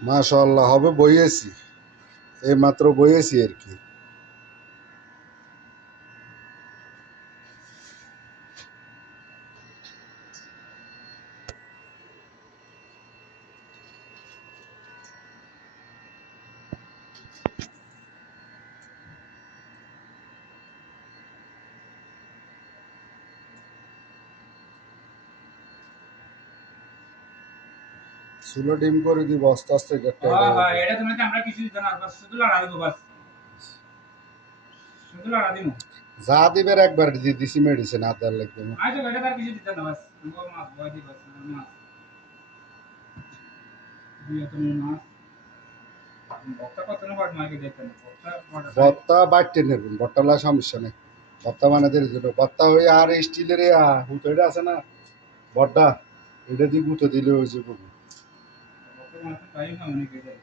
মাশাআল্লাহ হবে বইয়েছি, এই মাত্র বইয়েছি আর কি। ষোলো ডিম করে দিব আস্তে আস্তে গেটটা হ্যাঁ হ্যাঁ এটা তুমি আমরা কিছু দিতে না বাস শুধু লড়া দিব বাস শুধু লড়া দিব যা দিবের একবার দিয়ে দিছি মেডিসিন আর দেওয়ার লাগবে না। আচ্ছা এটা তার কিছু দিতে না বাস আমার মাছ বয় দি বাস মাছ দিয়ে তুমি মাছ বক্তা কত না বাট মাকে দিতে না বক্তা ভত্তা বাড়তে নেবেন, ভত্তালা সমস্যা নেই। ভত্তা বানাতে দিল ভত্তা ওই আর স্টিলের হুতো এটা আছে না বড্ডা, এটা দিয়ে গুঁতো দিলে ওই যে বক্তা মাছ টাইম হয় অনেক যায়